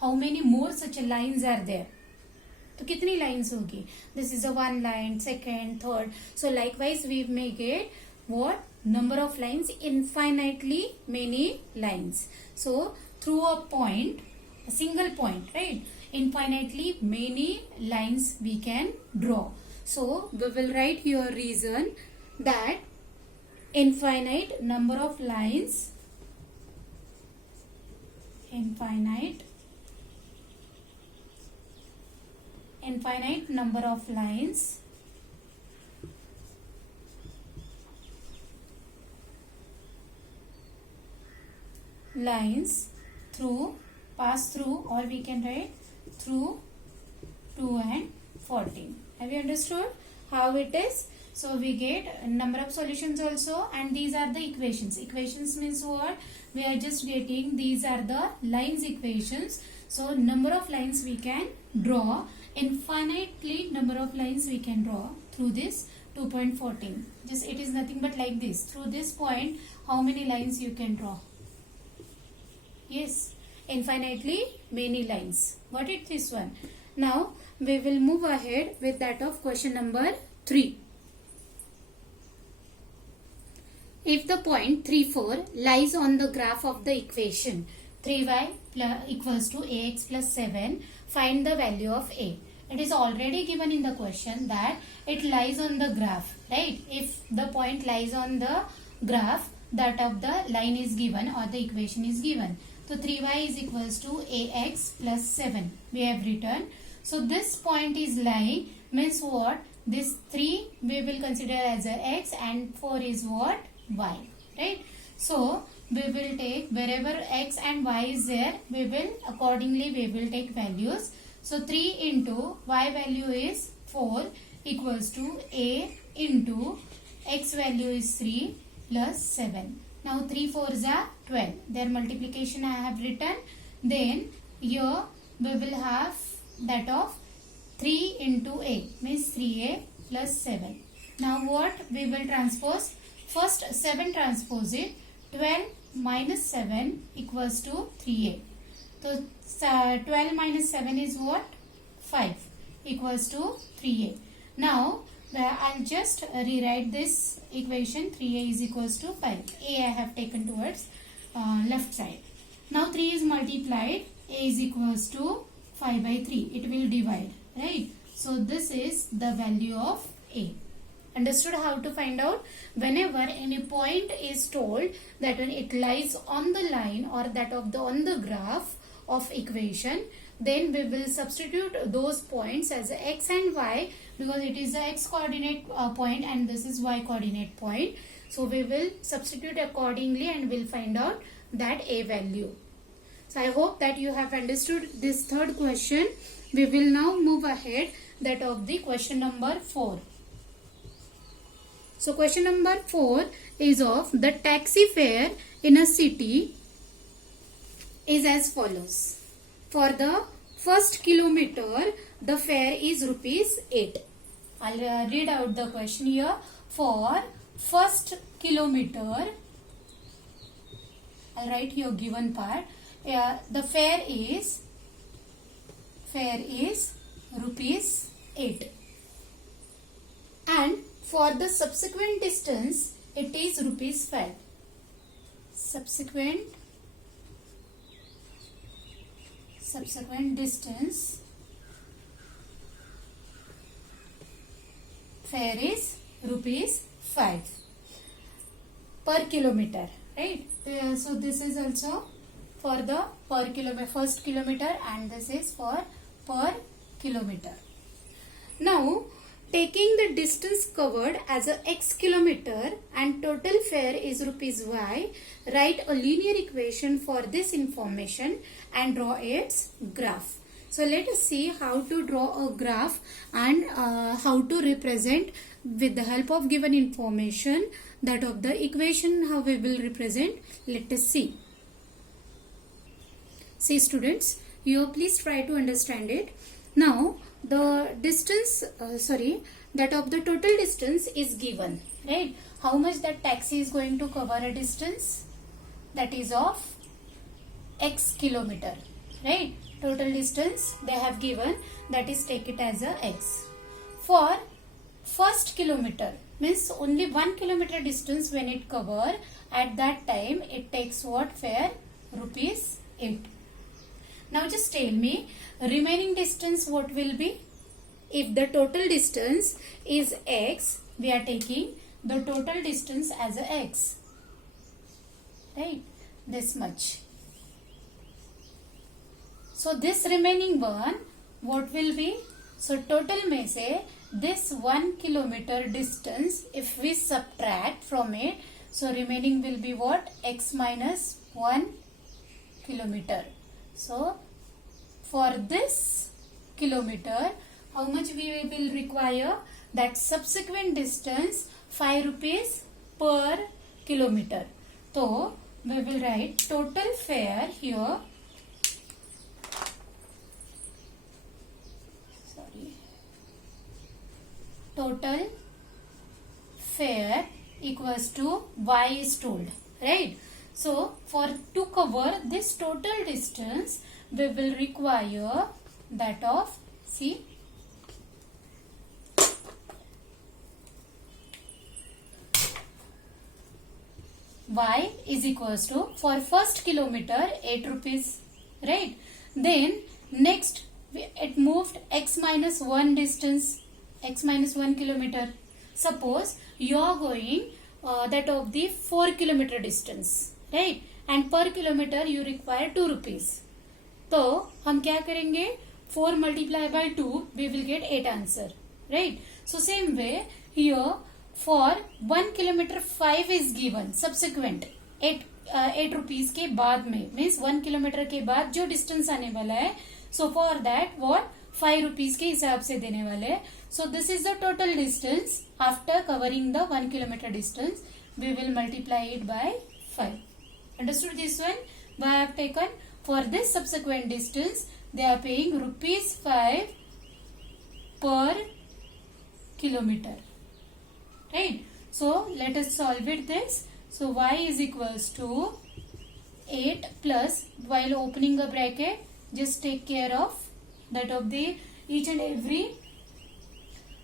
how many more such lines are there. तो कितनी lines होगी? This is a one line, second, third. So likewise we may get what? Number of lines, infinitely many lines. So through a point, a single point, right? Infinitely many lines we can draw. So we will write here reason that infinite number of lines, infinite number of lines through, pass through, or we can write through 2 and 14. Have you understood how it is? So we get number of solutions also, and these are the equations. Equations means what? We are just getting these are the lines equations. So number of lines we can draw, infinitely number of lines we can draw through this 2.14. Just it is nothing but like this. Through this point, how many lines you can draw? Yes, infinitely many lines. Got it? This one. Now we will move ahead with that of question number 3. If the point 3, 4 lies on the graph of the equation 3y equals to ax plus 7, find the value of a. It is already given in the question that it lies on the graph, right? If the point lies on the graph, that of the line is given or the equation is given. So 3y is equals to ax plus 7. We have written. So this point is lying, means what? This 3 we will consider as a x and 4 is what? Y, right? So we will take wherever x and y is there, we will accordingly we will take values. So 3 into y value is 4 equals to a into x value is 3 plus 7. Now 3 4s are 12. Their multiplication I have written. Then here we will have that of 3 into a, means 3a plus 7. Now what we will transpose? First 7 transpose it. 12 minus 7 equals to 3a. So 12 minus 7 is what? 5 equals to 3a. Now I'll just rewrite this equation. 3a is equals to 5. A I have taken towards left side. Now 3 is multiplied. A is equals to 5 by 3. It will divide, right? So this is the value of a. Understood how to find out? Whenever any point is told that when it lies on the line or that of the on the graph of equation, then we will substitute those points as x and y, because it is the x coordinate point and this is y coordinate point. So we will substitute accordingly and we'll find out that a value. So I hope that you have understood this third question. We will now move ahead that of the question number 4. So question number 4 is of the taxi fare in a city is as follows. For the first kilometer, the fare is rupees 8. I'll read out the question here. For first kilometer, I'll write here given part. The fare is rupees 8. And for the subsequent distance, it is rupees 5. Subsequent distance, fare is rupees 5 per kilometer, right? So this is also for the per kilometer, first kilometer, and this is for per kilometer. Now taking the distance covered as a x kilometer and total fare is rupees y, write a linear equation for this information and draw its graph. So let us see how to draw a graph and how to represent with the help of given information that of the equation how we will represent. Let us see. See students, you please try to understand it. Now the distance, that of the total distance is given, right? How much that taxi is going to cover a distance? That is of x kilometer, right? total distance they have given, that is take it as a x. For first kilometer means only 1 kilometer distance when it cover, at that time it takes what fare? Rupees 8. Now just tell me remaining distance what will be? If the total distance is x, we are taking the total distance as a x, right? This much. So this remaining one what will be? So total में से this 1 kilometer distance if we subtract from it, so remaining will be what? X minus 1 kilometer. So for this kilometer, how much we will require? That subsequent distance 5 rupees per kilometer. So we will write total fare here. Total fare equals to y is told, right? So for to cover this total distance, we will require that of, see, y is equals to, for first kilometer 8 rupees, right? Then next it moved x minus 1 distance, x minus 1 kilometer. Suppose you are going that of the 4 kilometer distance, right? And per kilometer you require 2 rupees. तो हम क्या करेंगे? 4 multiplied by 2, we will get 8 answer, right? So same way here for 1 kilometer 5 is given subsequent 8 rupees के बाद में, means 1 kilometer के बाद जो distance आने वाला है, so for that what 5 rupees के हिसाब से देने वाले हैं. So this is the total distance after covering the 1 kilometer distance. We will multiply it by 5. Understood this one? Why I have taken? For this subsequent distance, they are paying rupees 5 per kilometer. Right? So let us solve it this. So y is equals to 8 plus, while opening the bracket, just take care of that of the each and every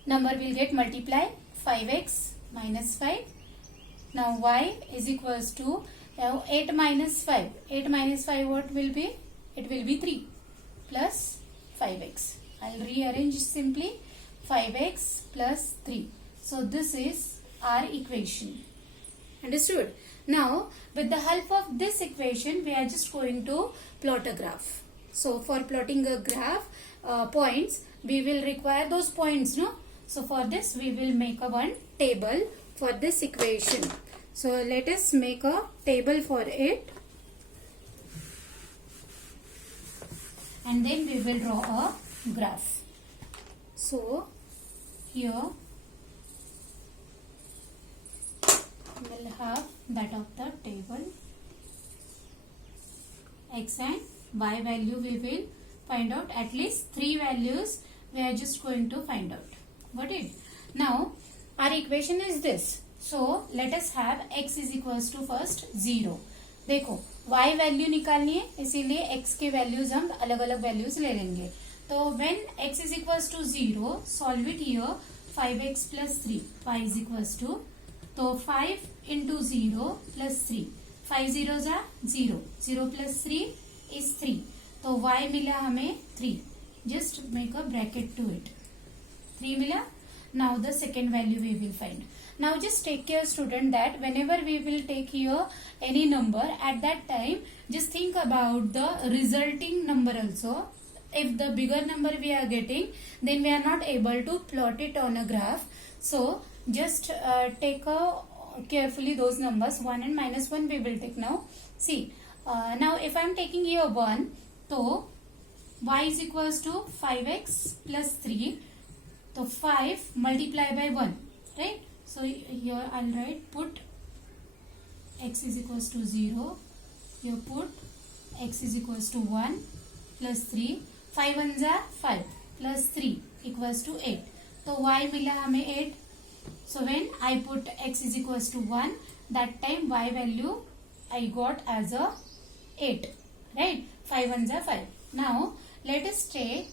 number will get multiplied. 5x minus 5. Now y is equals to 8 minus 5. 8 minus 5 what will be? It will be 3 plus 5x. I'll rearrange simply. 5x plus 3. So this is our equation. Understood? Now with the help of this equation we are just going to plot a graph. So for plotting a graph points, we will require those points, no? So for this we will make a one table for this equation. So let us make a table for it, and then we will draw a graph. So here we will have that of the table. X and y value we will find out, at least 3 values we are just going to find out. Got it? Now our equation is this. So let us have x is equals to first 0. देखो y value निकालनी है, इसीलिए x के values हम अलग अलग values ले लेंगे. तो when x is equals to 0, solve it here. 5x plus 3, y is equals to, तो 5 into 0 plus 3, 5 zeros are 0, 0 plus 3 is 3. तो y मिला हमें 3. Just make a bracket to it. 3 मिला. Now the second value we will find. Now just take care student that whenever we will take here any number, at that time just think about the resulting number also. If the bigger number we are getting, then we are not able to plot it on a graph. So just take carefully those numbers. 1 and minus 1 we will take now. See, now if I am taking here 1, so y is equals to 5x plus 3. So 5 multiplied by 1, right? So here I'll write, put x is equals to 0. Here put x is equals to 1 plus 3. 5 ones are 5 plus 3 equals to 8. So y मिला हमें 8. So when I put x is equals to 1, that time y value I got as a 8. Right? 5 ones are 5. Now let us take,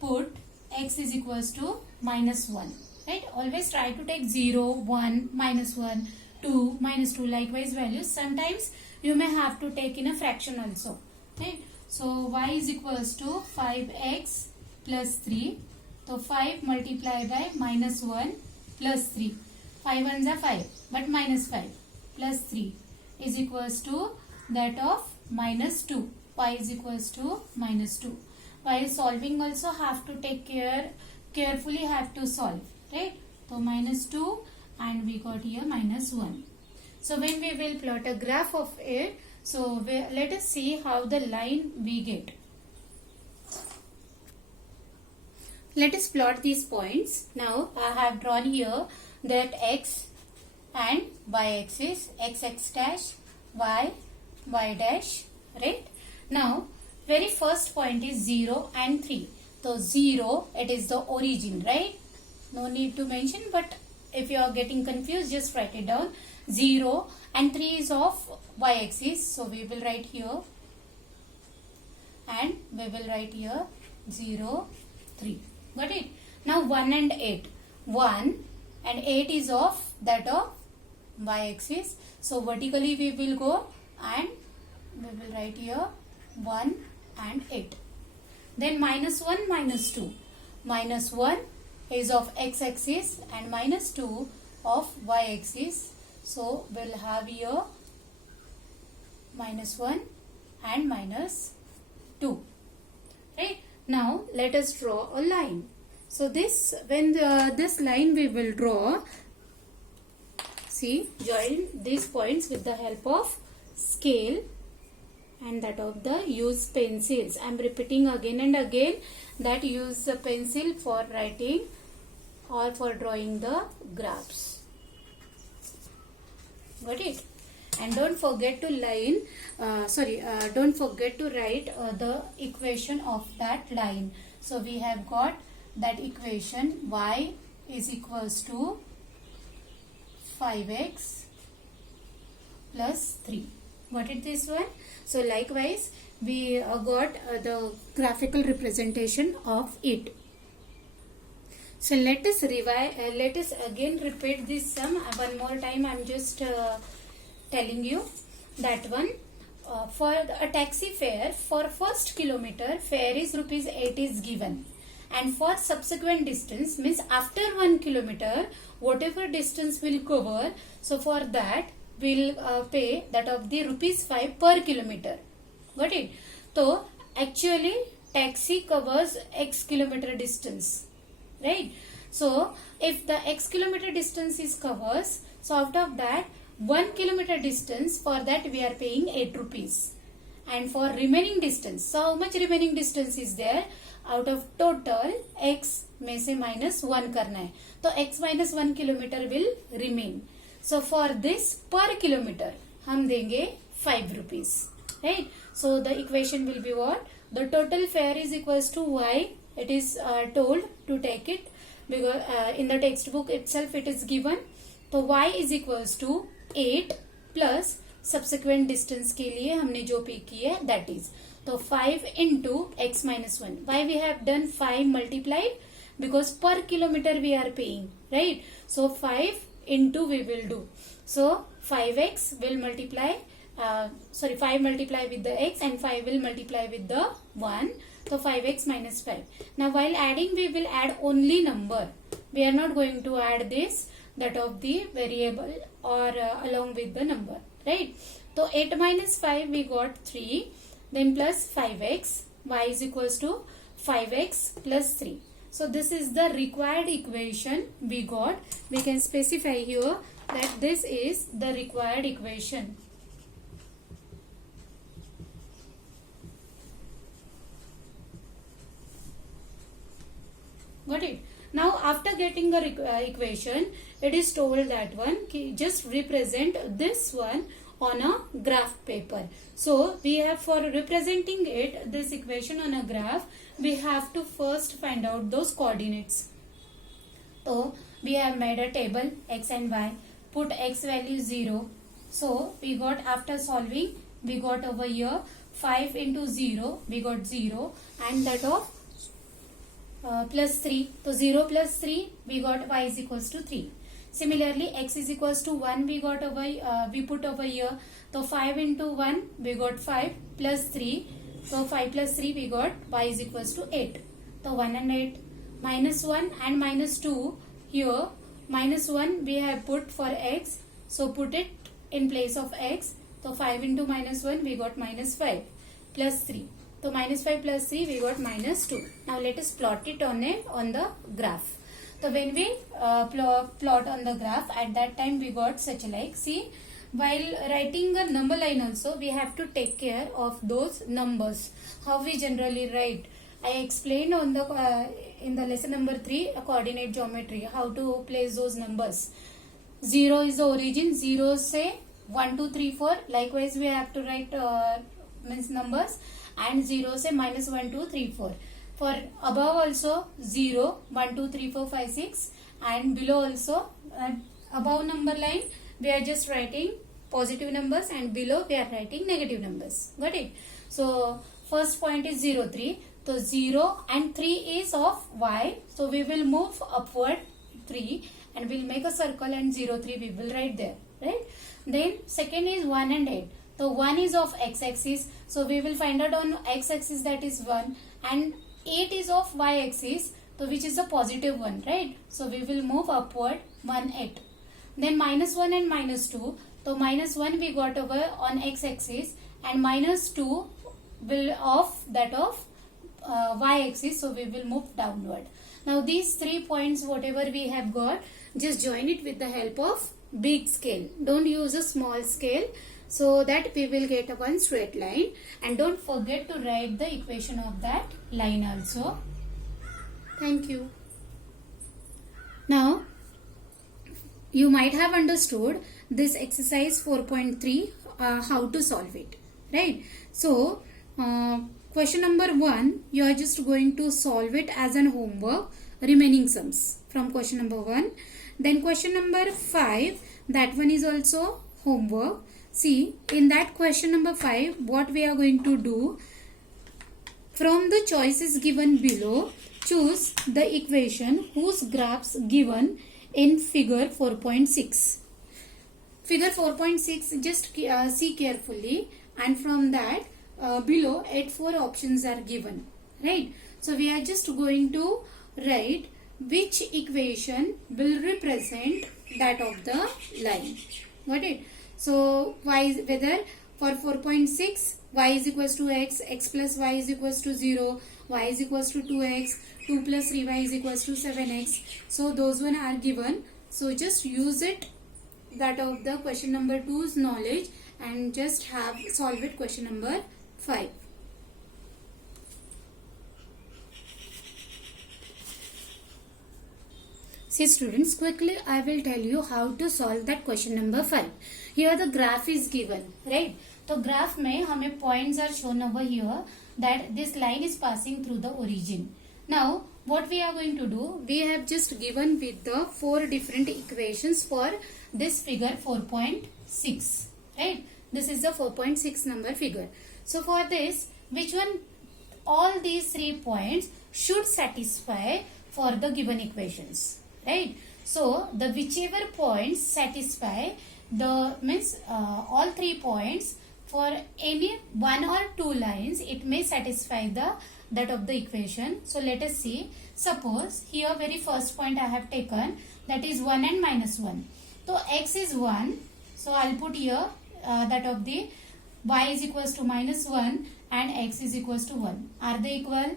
put x is equals to minus 1. Right? Always try to take 0, 1, minus 1, 2, minus 2, likewise values. Sometimes you may have to take in a fraction also. Right? So y is equals to 5x plus 3. So 5 multiplied by minus 1 plus 3. 5 ones are 5, but minus 5 plus 3 is equals to that of minus 2. Y is equals to minus 2. While solving also have to take care, carefully have to solve. Right? So minus 2 and we got here minus 1. So when we will plot a graph of it, so let us see how the line we get. Let us plot these points. Now I have drawn here that x and y axis, x dash, y dash, right? Now very first point is 0 and 3. So 0, it is the origin, right? No need to mention, but if you are getting confused, just write it down. 0 and 3 is of y axis, so we will write here, and we will write here 0, 3. Got it? Now 1 and 8. 1 and 8 is of that of y axis, so vertically we will go and we will write here 1 and 8. Then minus 1, minus 2. Minus 1 is of x axis and minus 2 of y axis. So we'll have here minus 1 and minus 2. Right? Now let us draw a line. So this, when this line we will draw, see, join these points with the help of scale and that of the use pencils. I am repeating again and again that use the pencil for writing or for drawing the graphs. Got it? And don't forget to don't forget to write the equation of that line. So we have got that equation, y is equals to 5x plus 3. Got it, this one? So likewise we got the graphical representation of it. So let us again repeat this sum one more time. I am just telling you that one. For a taxi fare, for first kilometer fare is rupees 8 is given, and for subsequent distance, means after 1 kilometer whatever distance will cover, so for that we'll pay that of the rupees 5 per kilometer. Got it? So actually taxi covers x kilometer distance, right? So if the x kilometer distance is covers, so out of that 1 kilometer distance, for that we are paying 8 rupees. And for remaining distance, so how much remaining distance is there? Out of total x में से minus 1 करना है, तो x minus 1 kilometer will remain. So for this per kilometer हम देंगे 5 rupees, right? So the equation will be what? The total fare is equals to y. It is told to take it because in the textbook itself it is given. तो y is equals to 8 plus subsequent distance के लिए हमने जो पे की है that is. तो 5 into x minus 1. Why we have done 5 multiplied? Because per kilometer we are paying, right? So 5 into we will do. So 5x will multiply, 5 multiply with the x and 5 will multiply with the 1. So 5x minus 5. Now while adding we will add only number. We are not going to add this, that of the variable or along with the number, right? So 8 minus 5 we got 3, then plus 5x, y is equals to 5x plus 3. So this is the required equation we got. We can specify here that this is the required equation. Got it? Now after getting the equation, it is told that one just represent this one on a graph paper. So we have, for representing it, this equation on a graph, we have to first find out those coordinates. So we have made a table x and y, put x value 0. So we got, after solving, we got over here 5 into 0 we got 0, and that of plus 3. So 0 plus 3 we got y is equals to 3. Similarly, x is equals to 1 we got over we put over here. So 5 into 1 we got 5 plus 3. So 5 plus 3 we got y is equals to 8. So 1 and 8. Minus 1 and minus 2 here. Minus 1 we have put for x. So put it in place of x. So 5 into minus 1 we got minus 5 plus 3. So minus 5 plus 3 we got minus 2. Now let us plot it on the graph. So when we plot on the graph, at that time we got such like. See, while writing a number line also, we have to take care of those numbers. How we generally write. I explained on the in the lesson number 3, coordinate geometry, how to place those numbers. 0 is the origin. 0 say 1, 2, 3, 4. Likewise, we have to write means numbers, and 0 say minus 1, 2, 3, 4. For above also 0, 1, 2, 3, 4, 5, 6, and below also above number line we are just writing positive numbers, and below we are writing negative numbers. Got it? So first point is 0, 3. So 0 and 3 is of y. So we will move upward 3 and we'll make a circle, and 0, 3 we will write there. Right? Then second is 1 and 8. So 1 is of x-axis. So we will find out on x-axis, that is 1, and 8 is of y-axis, so which is the positive one, right? So we will move upward 1, 8. Then minus 1 and minus 2. So minus 1 we got over on x-axis, and minus 2 will of that of y-axis, so we will move downward. Now these 3 points whatever we have got, just join it with the help of big scale. Don't use a small scale, so that we will get a one straight line. And don't forget to write the equation of that line also. Thank you. Now you might have understood this exercise 4.3 how to solve it, right? So question number 1, you are just going to solve it as an homework, remaining sums from question number 1. Then question number 5, that one is also homework. See, in that question number 5, what we are going to do, from the choices given below, choose the equation whose graphs given in figure 4.6. Figure 4.6, just see carefully, and from that below 4 options are given, right? So we are just going to write which equation will represent that of the line. Got it? So whether for 4.6 y is equals to x, x plus y is equals to 0, y is equals to 2x, 2 plus 3y is equals to 7x. So those one are given. So just use it, that of the question number 2's knowledge, and just have solve it question number 5. See students, quickly I will tell you how to solve that question number 5. Here the graph is given, right? So graph में हमें points are shown over here that this line is passing through the origin. Now what we are going to do, we have just given with the 4 different equations for this figure 4.6, right? This is the 4.6 number figure. So for this, which one, all these 3 points should satisfy for the given equations, right? So the whichever points satisfy the means all 3 points for any 1 or 2 lines, it may satisfy the that of the equation. So let us see. Suppose here very first point I have taken, that is 1 and minus 1. So x is 1. So I'll put here that of the y is equals to minus 1 and x is equals to 1. Are they equal?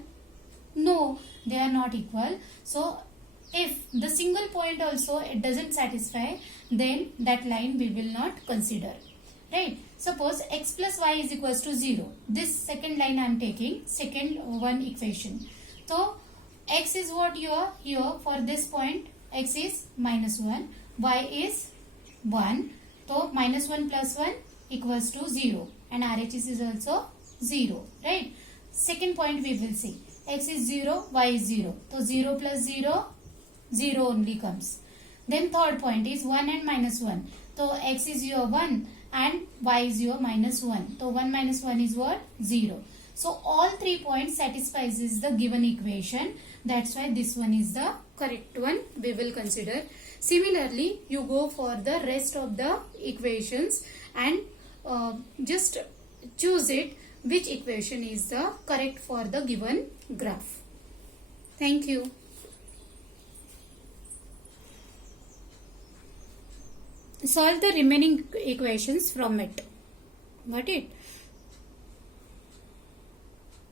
No, they are not equal. So if the single point also it doesn't satisfy, then that line we will not consider, right? Suppose x plus y is equals to 0. This second line I am taking, second one equation. So x is what here for this point, x is minus 1, y is 1. So minus 1 plus 1 equals to 0, and RHS is also 0, right? Second point we will see, x is 0, y is 0. So 0 plus 0, 0 only comes. Then third point is 1 and minus 1. So x is your 1 and y is your minus 1. So 1 minus 1 is what? 0. So all 3 points satisfies is the given equation. That's why this one is the correct one we will consider. Similarly, you go for the rest of the equations and just choose it which equation is the correct for the given graph. Thank you. Solve the remaining equations from it. Got it?